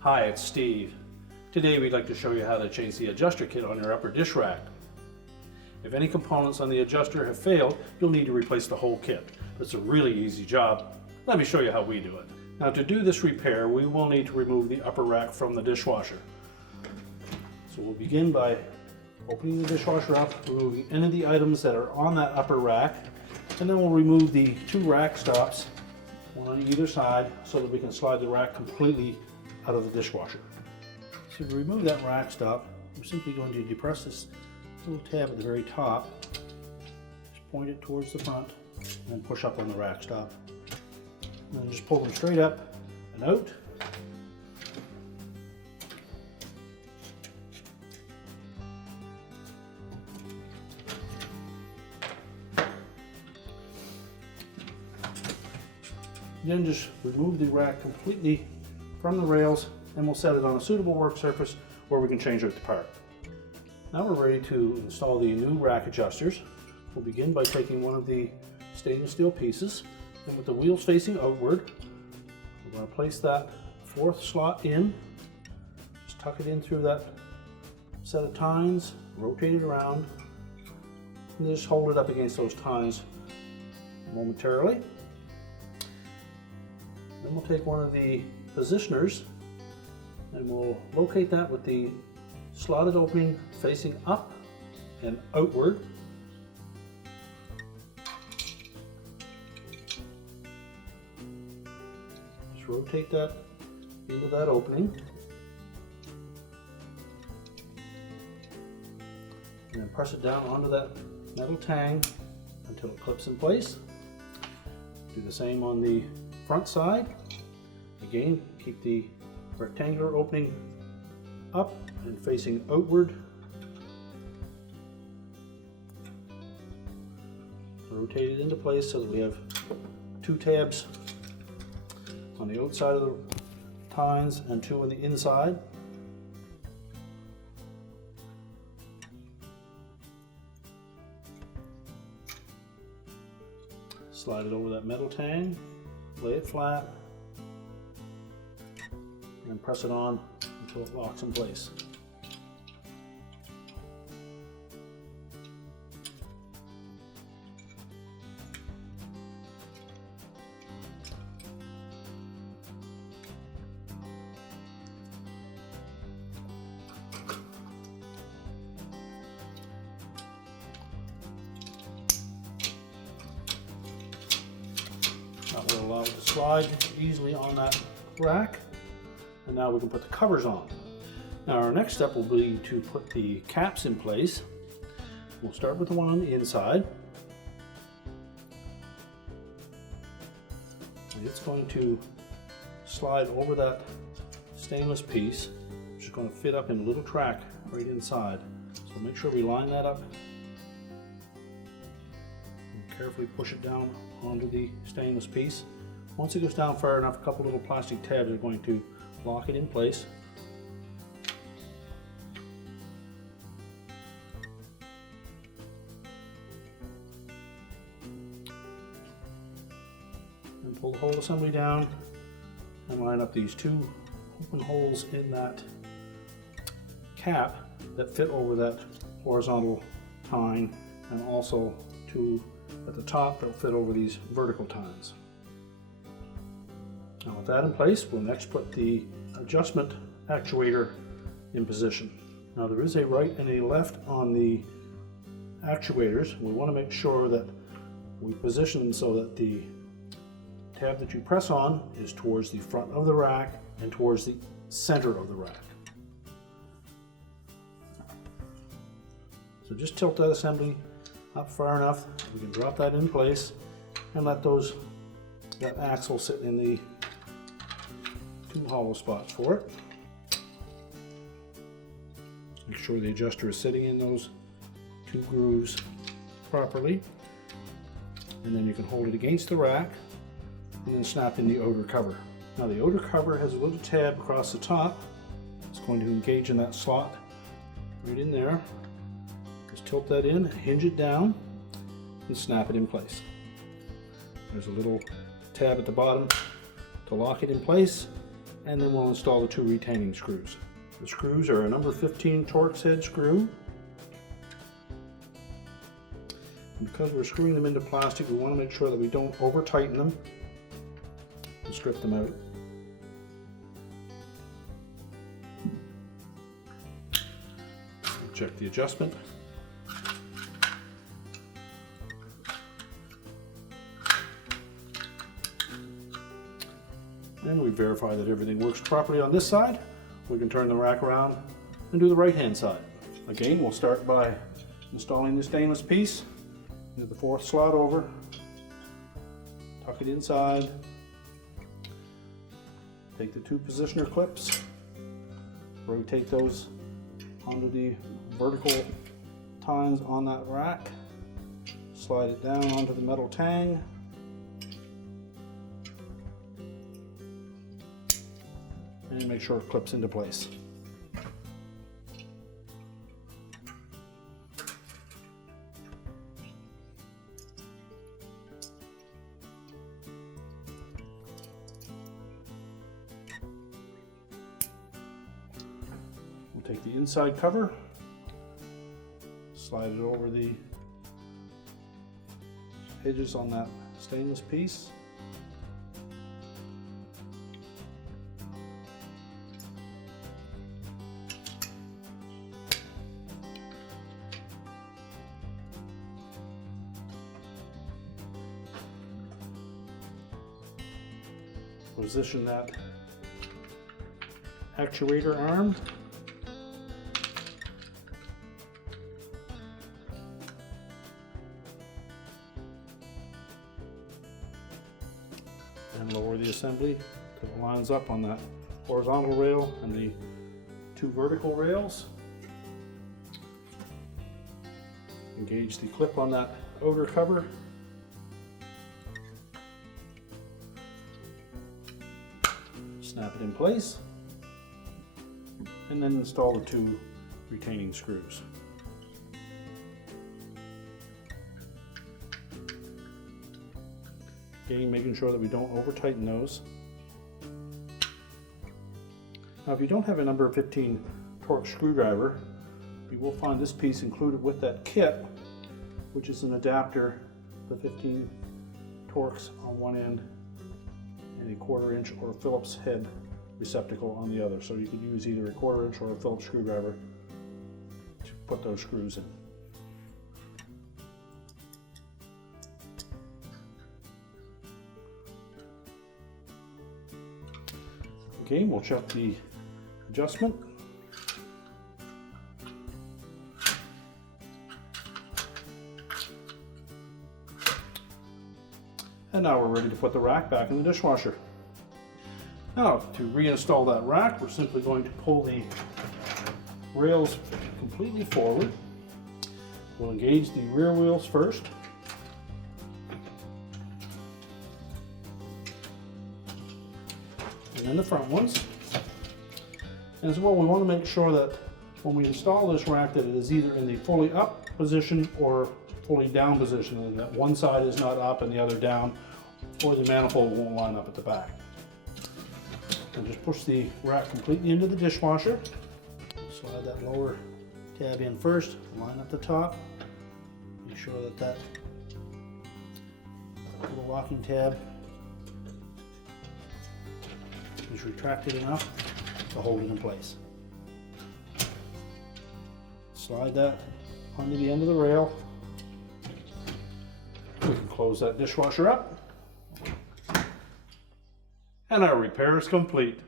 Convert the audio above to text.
Hi, it's Steve. Today we'd like to show you how to change the adjuster kit on your upper dish rack. If any components on the adjuster have failed, you'll need to replace the whole kit. It's a really easy job. Let me show you how we do it. Now, to do this repair, we will need to remove the upper rack from the dishwasher. So we'll begin by opening the dishwasher up, removing any of the items that are on that upper rack, and then we'll remove the two rack stops, one on either side, so that we can slide the rack completely out of the dishwasher. So to remove that rack stop, we're simply going to depress this little tab at the very top, just point it towards the front, and then push up on the rack stop. And then just pull them straight up and out. Then just remove the rack completely from the rails, and we'll set it on a suitable work surface where we can change it apart. Now we're ready to install the new rack adjusters. We'll begin by taking one of the stainless steel pieces, and with the wheels facing outward, we're going to place that fourth slot in. Just tuck it in through that set of tines, rotate it around, and just hold it up against those tines momentarily. Then we'll take one of the positioners and we'll locate that with the slotted opening facing up and outward. Just rotate that into that opening and then press it down onto that metal tang until it clips in place. Do the same on the front side. Again, keep the rectangular opening up and facing outward. Rotate it into place so that we have two tabs on the outside of the tines and two on the inside. Slide it over that metal tang, lay it flat, and press it on until it locks in place. That will allow it to slide easily on that rack. And now we can put the covers on. Now our next step will be to put the caps in place. We'll start with the one on the inside. And it's going to slide over that stainless piece, which is going to fit up in a little track right inside. So make sure we line that up and carefully push it down onto the stainless piece. Once it goes down far enough, a couple little plastic tabs are going to lock it in place. And pull the whole assembly down and line up these two open holes in that cap that fit over that horizontal tine, and also two at the top that will fit over these vertical tines. Now with that in place, we'll next put the adjustment actuator in position. Now there is a right and a left on the actuators. We want to make sure that we position them so that the tab that you press on is towards the front of the rack and towards the center of the rack. So just tilt that assembly up far enough, we can drop that in place and let that axle sit in the two hollow spots for it. Make sure the adjuster is sitting in those two grooves properly, and then you can hold it against the rack and then snap in the outer cover. Now the outer cover has a little tab across the top. It's going to engage in that slot right in there. Just tilt that in, hinge it down, and snap it in place. There's a little tab at the bottom to lock it in place, and then we'll install the 2 retaining screws. The screws are a number 15 Torx head screw. And because we're screwing them into plastic, we want to make sure that we don't over tighten them and strip them out. Check the adjustment. And we verify that everything works properly on this side. We can turn the rack around and do the right hand side. Again, we'll start by installing the stainless piece into the 4th slot over, tuck it inside, take the 2 positioner clips, rotate those onto the vertical tines on that rack, slide it down onto the metal tang, and make sure it clips into place. We'll take the inside cover, slide it over the edges on that stainless piece. Position that actuator arm. And lower the assembly till it lines up on that horizontal rail and the 2 vertical rails. Engage the clip on that outer cover. Snap it in place, and then install the 2 retaining screws. Again, making sure that we don't over tighten those. Now, if you don't have a number 15 Torx screwdriver, you will find this piece included with that kit, which is an adapter, the 15 Torx on one end and a 1/4 inch or Phillips head receptacle on the other. So you could use either a 1/4 inch or a Phillips screwdriver to put those screws in. Okay, we'll check the adjustment. And now we're ready to put the rack back in the dishwasher. Now, to reinstall that rack, we're simply going to pull the rails completely forward. We'll engage the rear wheels first. And then the front ones. And as well, we want to make sure that when we install this rack that it is either in the fully up position or fully down position, and that one side is not up and the other down, or the manifold won't line up at the back. And just push the rack completely into the dishwasher. Slide that lower tab in first, line up the top. Make sure that that little locking tab is retracted enough to hold it in place. Slide that onto the end of the rail. We can close that dishwasher up. And our repair is complete.